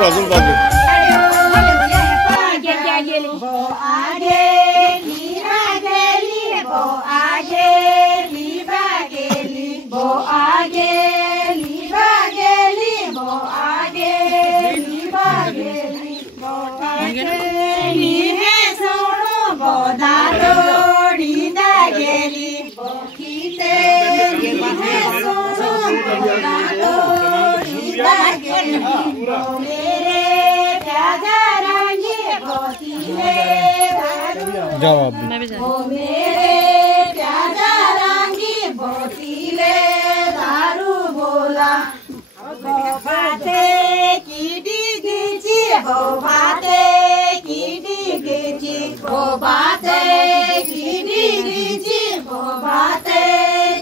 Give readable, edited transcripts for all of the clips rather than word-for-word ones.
हजुर बाजु जवाब दारू बोला बाते कीडी गिची हो बाते कीडी गिची हो बाते कीडी गिची हो बाते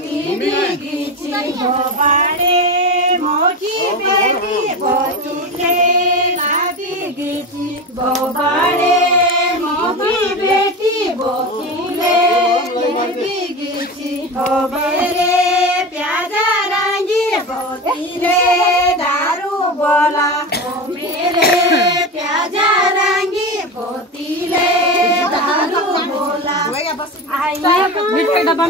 कीडी गिची हो बाड़े मोची बेटी बोचुले लादी गिची हो बाड़े मोची बेटी बोचुले लादी गिची हो बेरे प्याजा रंगी बोतीले दारू बोला हो मेरे प्याजा रंगी बोतीले दारू बोला मिठाई डब्बा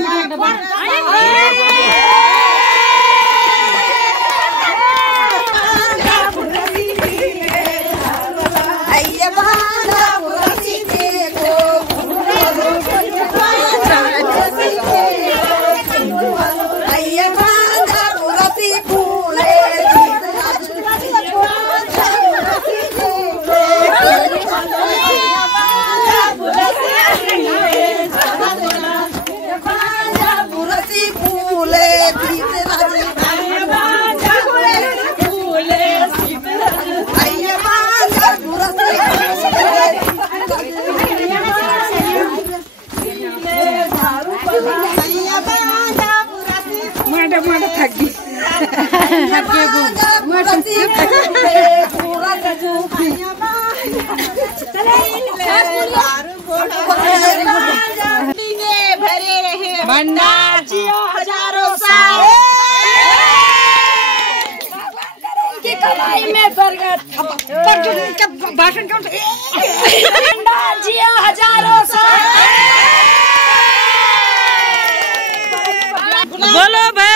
भंडार जियो हजारों साल की कमाई में बरगद भाषण क्यों भंडार जियो हजारों साल बोलो भाई।